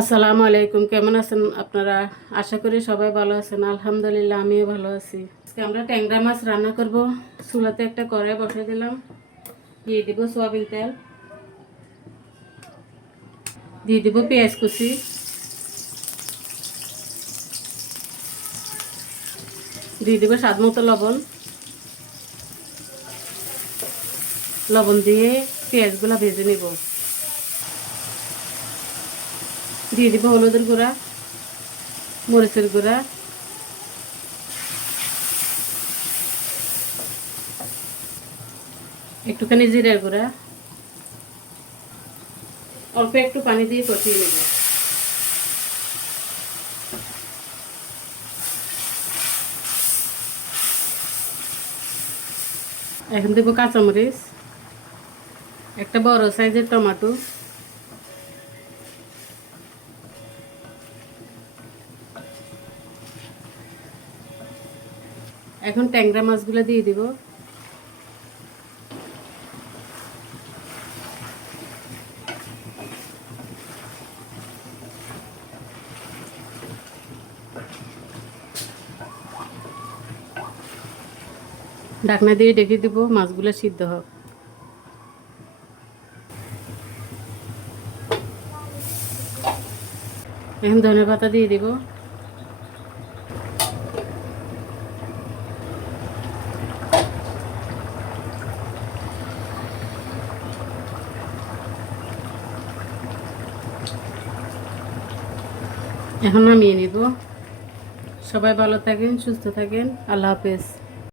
আসসালামু আলাইকুম, কেমন আছেন আপনারা? আশা করি সবাই ভালো আছেন। আলহামদুলিল্লাহ, আমিও ভালো আছি। আজকে আমরা ট্যাংরা মাছ রান্না করব। চুলাতে একটা কড়াই বসিয়ে দিলাম, দিয়ে দিব সয়াবিন তেল, দিয়ে দিব পেঁয়াজ কুচি, দিয়ে দিব স্বাদ মতো লবণ। লবণ দিয়ে পেঁয়াজগুলো ভেজে নিব। দিয়ে দিব হলুদের গুঁড়া, মরিচের গুঁড়া, একটুখানি জিরার গুঁড়া, অল্প একটু পানি দিয়ে কষিয়ে নেব। এখন দেব কাঁচামরিচ, একটা বড় সাইজের টমেটো, এখন ট্যাংরা মাছগুলো দিয়ে দিব। ঢাকনা দিয়ে ঢেকে দিব, মাছগুলো সিদ্ধ হোক। এখন ধনে পাতা দিয়ে দিব। এখন নামিয়ে নিব। সবাই ভালো থাকেন, সুস্থ থাকেন। আল্লাহ হাফেজ।